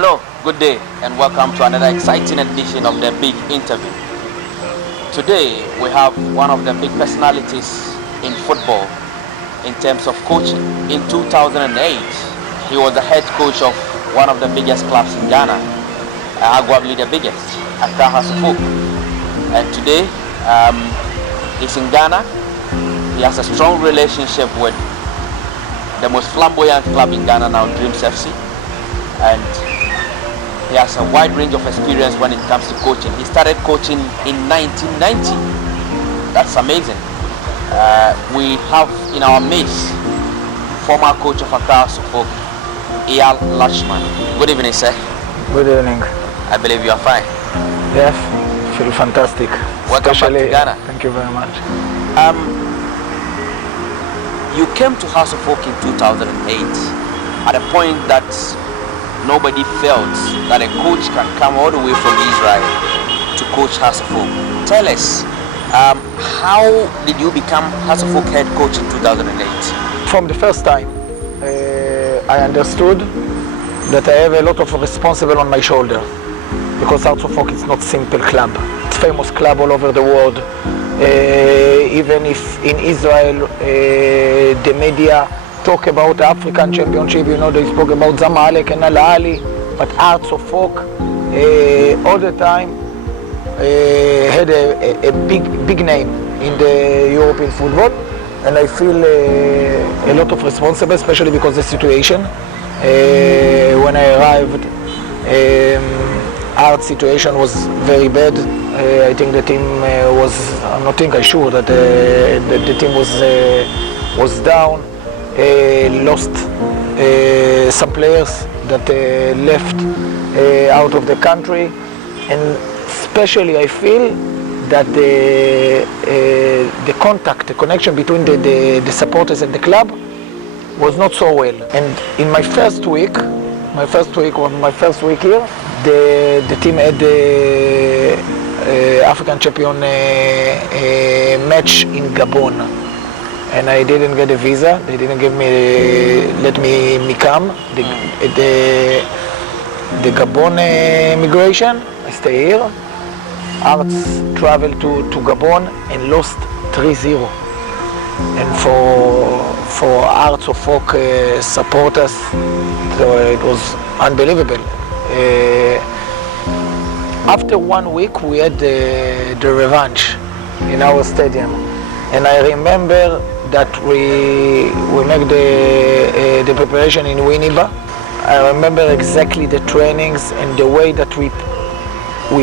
Hello, good day, and welcome to another exciting edition of the Big Interview. Today, we have one of the big personalities in football in terms of coaching. In 2008, he was the head coach of one of the biggest clubs in Ghana, arguably the biggest, Accra Tophic. And today, he's in Ghana. He has a strong relationship with the most flamboyant club in Ghana now, Dreams FC. And he has a wide range of experience when it comes to coaching. He started coaching in 1990. That's amazing. We have in our midst former coach of Accra Tophic, Eyal Lachman. Good evening, sir. Good evening. I believe you are fine. Yes, feel fantastic. Welcome back to Ghana. Thank you very much. You came to House of Folk in 2008 at a point that nobody felt that a coach can come all the way from Israel to coach House of Folk. Tell us, how did you become House of Folk head coach in 2008? From the first time, I understood that I have a lot of responsibility on my shoulder, because House of Folk is not simple club. It's famous club all over the world. Even if in Israel the media talk about the African Championship, you know, they spoke about Zamalek and Al Ahly, but Hearts of Folk all the time had a big name in the European football, and I feel a lot of responsibility, especially because the situation when I arrived, Hearts situation was very bad. I think the team I'm sure that the team was down. Lost some players that left out of the country, and especially I feel that the connection between the supporters and the club was not so well. And in my first week here, the team had the African champion match in Gabon, and I didn't get a visa. They didn't let me come. The Gabon immigration. I stay here. Hearts traveled to Gabon and lost 3-0. And for Hearts of Folk supporters, so it was unbelievable. After 1 week, we had the revanche in our stadium, and I remember that we make the preparation in Winneba. I remember exactly the trainings and the way that we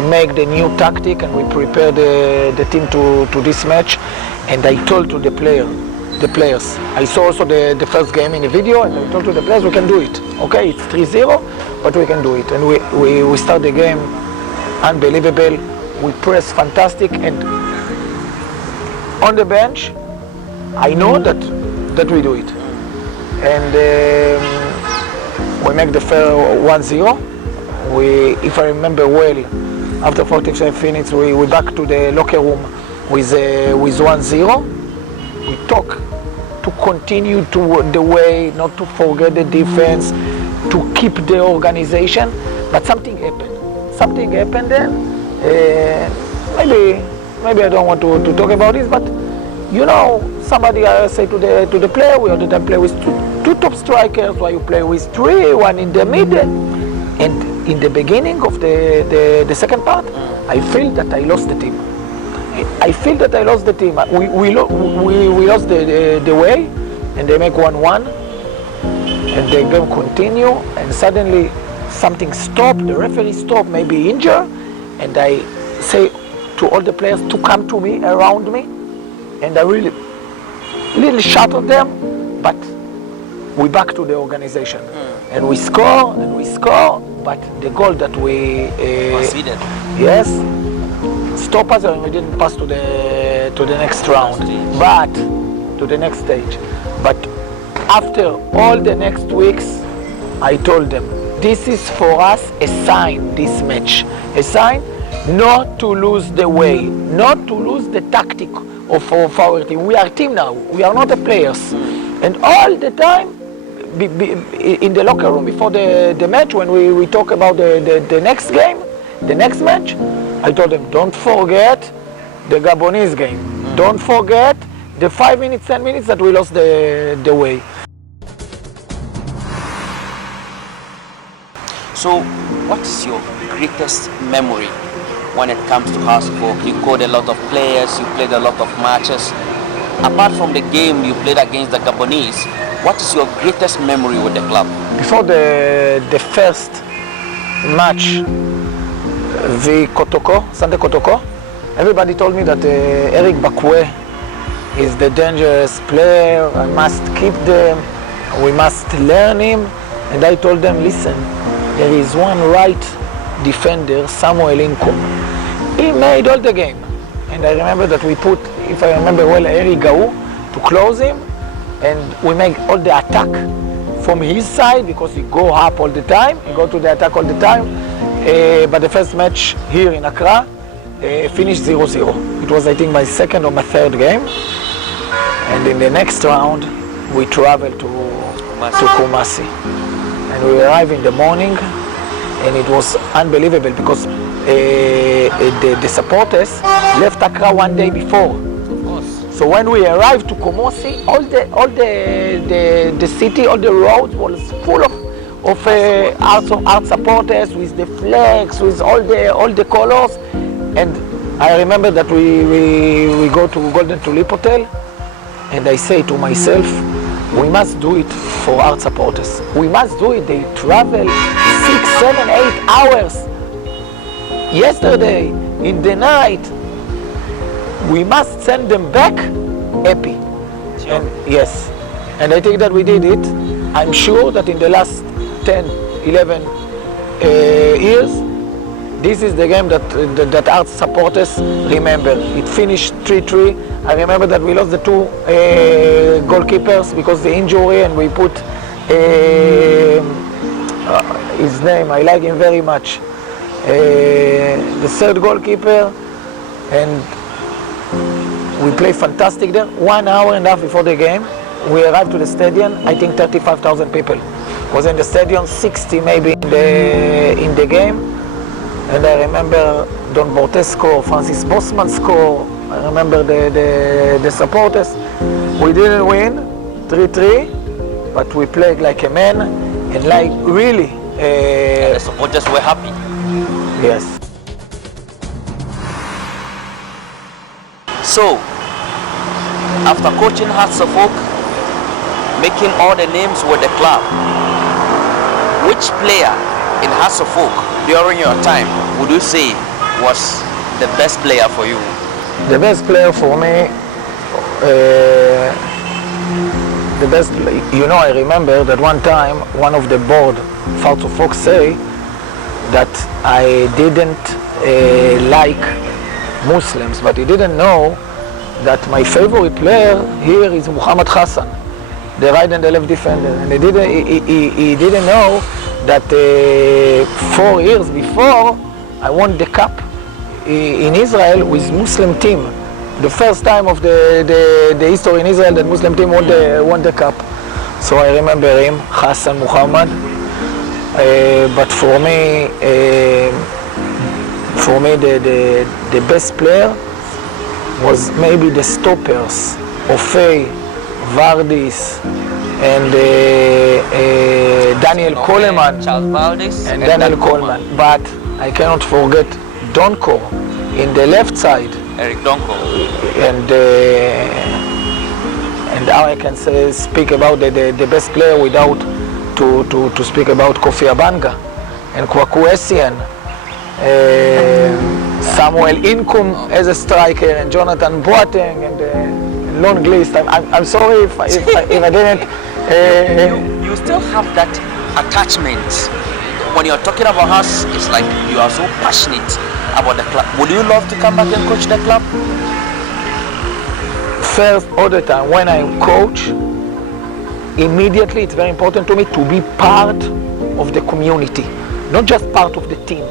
make the new tactic, and we prepare the team to this match. And I told to the players, I saw also the first game in the video, and I told to the players, we can do it. Okay, it's 3-0, but we can do it. And we start the game unbelievable. We press fantastic, and on the bench, I know that we do it. And we make the fair 1-0. If I remember well, after 45 minutes, we back to the locker room with 1-0. We talk to continue to the way, not to forget the defense, to keep the organization. But something happened. Something happened then. Maybe I don't want to talk about this, but you know, somebody say to the player, we all the time play with two top strikers, while you play with 3, one in the middle. And in the beginning of the second part, I feel that I lost the team. We lost the way, and they make 1-1, and the game continue, and suddenly something stopped, the referee stopped, maybe injured, and I say to all the players to come to me, around me, and I really shout at them, but we back to the organization. And we score, but the goal that we Conceded. Yes, stop us, and we didn't pass to the next round, but to the next stage. But after all the next weeks, I told them, this is for us a sign, this match, a sign not to lose the way, not to lose the tactic of our team. We are a team now, we are not the players. And all the time, in the locker room before the match, when we talk about the next game, the next match, I told them, don't forget the Gabonese game. Don't forget the 5 minutes, 10 minutes that we lost the way. So, what is your greatest memory when it comes to house folk? You coached a lot of players, you played a lot of matches. Apart from the game you played against the Gabonese, what is your greatest memory with the club? Before the first match, the Kotoko, Sunday Kotoko, everybody told me that Eric Bakwe is the dangerous player. I must keep them. We must learn him. And I told them, listen, there is one right defender, Samuel Inkum. He made all the game. And I remember that we put, if I remember well, Eric Gau to close him. And we make all the attack from his side because he go up all the time. He go to the attack all the time. But the first match here in Accra finished 0-0. It was, I think, my second or my third game. And in the next round, we traveled to Kumasi. And we arrived in the morning, and it was unbelievable because the supporters left Accra one day before. So when we arrived to Kumasi, all the city, all the roads was full of art supporters with the flags, with all the colors. And I remember that we go to Golden Tulip Hotel, and I say to myself, we must do it for art supporters. We must do it. They travel 6, 7, 8 hours. Yesterday, in the night, we must send them back happy. Sure. And yes, and I think that we did it. I'm sure that in the last 10, 11 years, this is the game that art supporters remember. It finished 3-3. I remember that we lost the two goalkeepers because of the injury, and we put his name, I like him very much, the third goalkeeper, and we played fantastic there. 1 hour and a half before the game, we arrived to the stadium. I think 35,000 people was in the stadium, 60 maybe in the game. And I remember Don Bortes score, Francis Bosman score. I remember the supporters. We didn't win 3-3, but we played like a man and like really. And the supporters were happy. Yes. So, after coaching Hearts of Oak, making all the names with the club, which player in Hearts of Oak during your time would you say was the best player for you? The best player for me, I remember that one time one of the board, Hearts of Oak, say that I didn't like Muslims, but he didn't know that my favorite player here is Muhammad Hassan, the right and the left defender. And he didn't know that 4 years before I won the cup in Israel with Muslim team. The first time of the history in Israel that Muslim team won the cup. So I remember him, Hassan Muhammad. But for me the best player was maybe the stoppers, Ofei, Vardis, and Daniel Coleman, and Daniel Coleman. But I cannot forget Donko in the left side. Eric Donko. And how I can speak about the best player without to speak about Kofi Abanga and Kwaku Essien, Samuel Inkum as a striker, and Jonathan Boateng, and long list. I'm sorry if I didn't. You still have that attachment. When you're talking about us, it's like you are so passionate about the club. Would you love to come back and coach the club? First, all the time, when I coach, immediately it's very important to me to be part of the community, not just part of the team.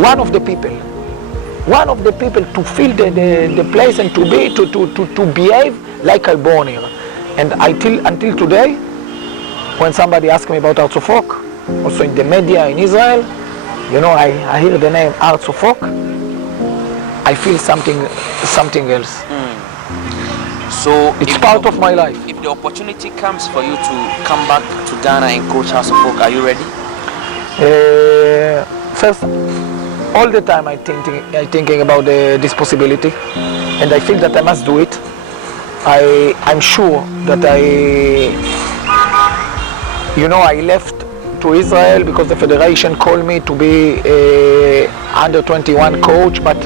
One of the people to feel the place and to behave like I born here. And until today, when somebody asks me about Arts of Folk, also in the media in Israel, you know, I hear the name Arts of Folk, I feel something else. So It's part of my life. If the opportunity comes for you to come back to Ghana and coach House of Folk, are you ready? First, all the time I'm thinking about this possibility, and I feel that I must do it. I'm sure that I left to Israel because the federation called me to be under 21 coach, but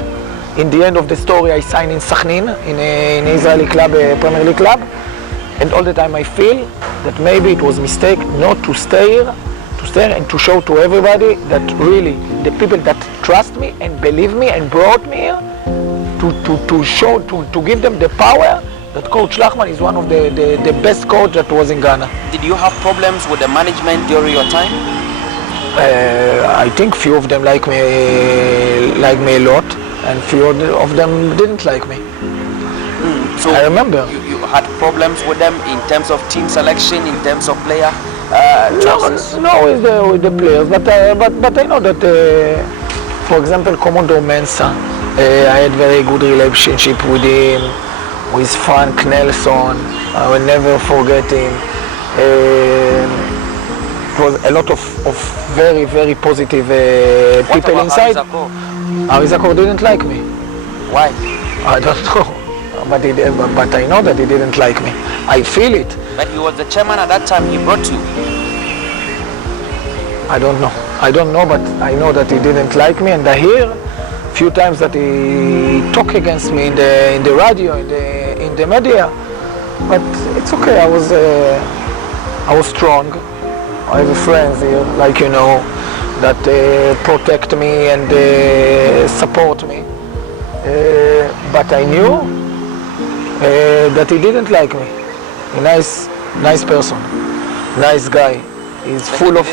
in the end of the story I signed in Sachin, in an Israeli club, a Premier League club, and all the time I feel that maybe it was a mistake not to stay here, and to show to everybody that really the people that trust me and believe me and brought me here, to show, to give them the power that Coach Lachman is one of the best coach that was in Ghana. Did you have problems with the management during your time? I think few of them like me a lot, and few of them didn't like me. So I remember. You had problems with them in terms of team selection, in terms of player choices? No, with the players, but I know that, for example, Commodore Mensah, I had very good relationship with him, with Frank Nelson. I will never forget him. It was a lot of very, very positive people inside. Arizakor didn't like me. Why? I don't know. But I know that he didn't like me. I feel it. But he was the chairman at that time. He brought you. I don't know, but I know that he didn't like me, and I hear a few times that he talked against me in the radio, in the media. But it's okay. I was strong. I have friends here, like you know, that protect me and support me. But I knew that he didn't like me. A nice person, nice guy. He's full of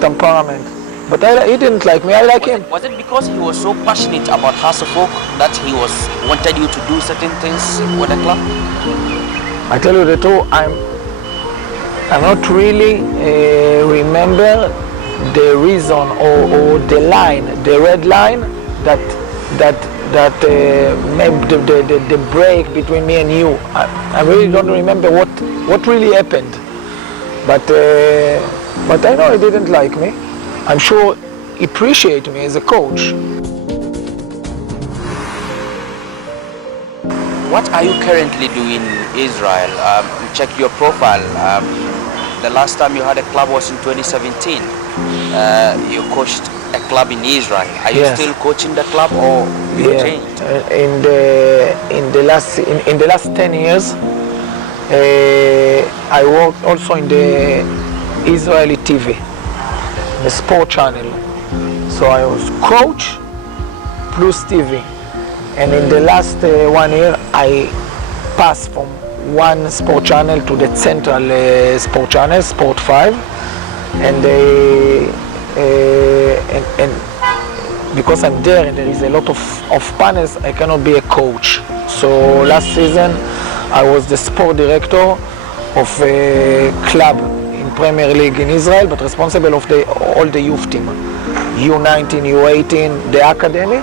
temperament. But he didn't like me. I like him. Was it because he was so passionate about House of Folk that he wanted you to do certain things with the club? I tell you the truth. I'm not really remember the reason or the line, the red line that made the break between me and you. I really don't remember what really happened. But I know he didn't like me. I'm sure he appreciated me as a coach. What are you currently doing in Israel? Check your profile. The last time you had a club was in 2017. You coached a club in Israel. Are you still coaching the club, or you changed? In the last 10 years, I worked also in the Israeli TV, the sport channel. So I was coach plus TV. And in the last 1 year, I passed from one sport channel to the central sport channel, Sport 5. And because I'm there and there is a lot of panels, I cannot be a coach. So last season, I was the sport director of a club in Premier League in Israel, but responsible of all the youth team, U19, U18, the academy.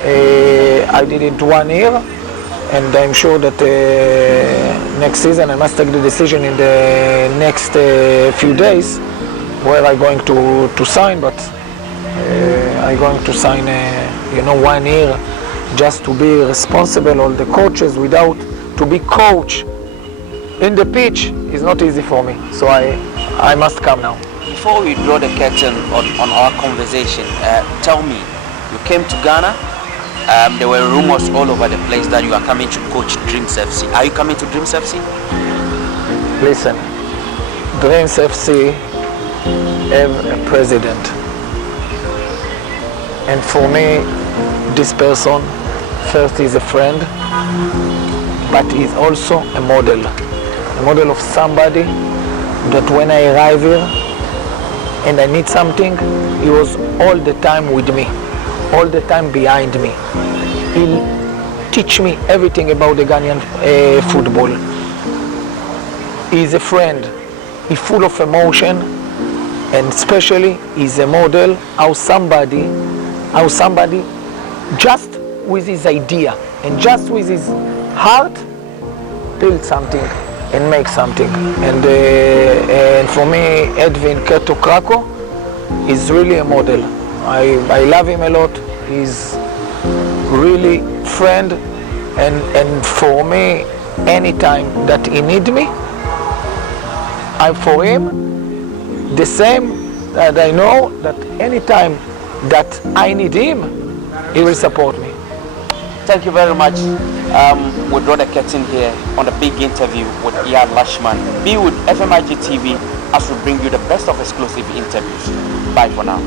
I did it 1 year, and I'm sure that next season I must take the decision in the next few days where I'm going to sign, but I'm going to sign 1 year just to be responsible all the coaches. Without to be coach in the pitch is not easy for me, so I must come now. Before we draw the curtain on our conversation, tell me, you came to Ghana. There were rumors all over the place that you are coming to coach Dreams FC. Are you coming to Dreams FC? Listen, Dreams FC have a president, and for me, this person first is a friend, but he's also a model of somebody that when I arrive here and I need something, he was all the time with me, all the time behind me. He'll teach me everything about the Ghanaian football. He's a friend. He's full of emotion, and especially he's a model how somebody just with his idea and just with his heart build something and make something. And for me, Edwin Keto Krako is really a model. I love him a lot. He's really friend, and for me, anytime that he need me, I'm for him. The same that I know that anytime that I need him, he will support me. Thank you very much. We draw the curtain here on the big interview with Eyal Lachman. Be with FMIG TV as we bring you the best of exclusive interviews. Bye for now.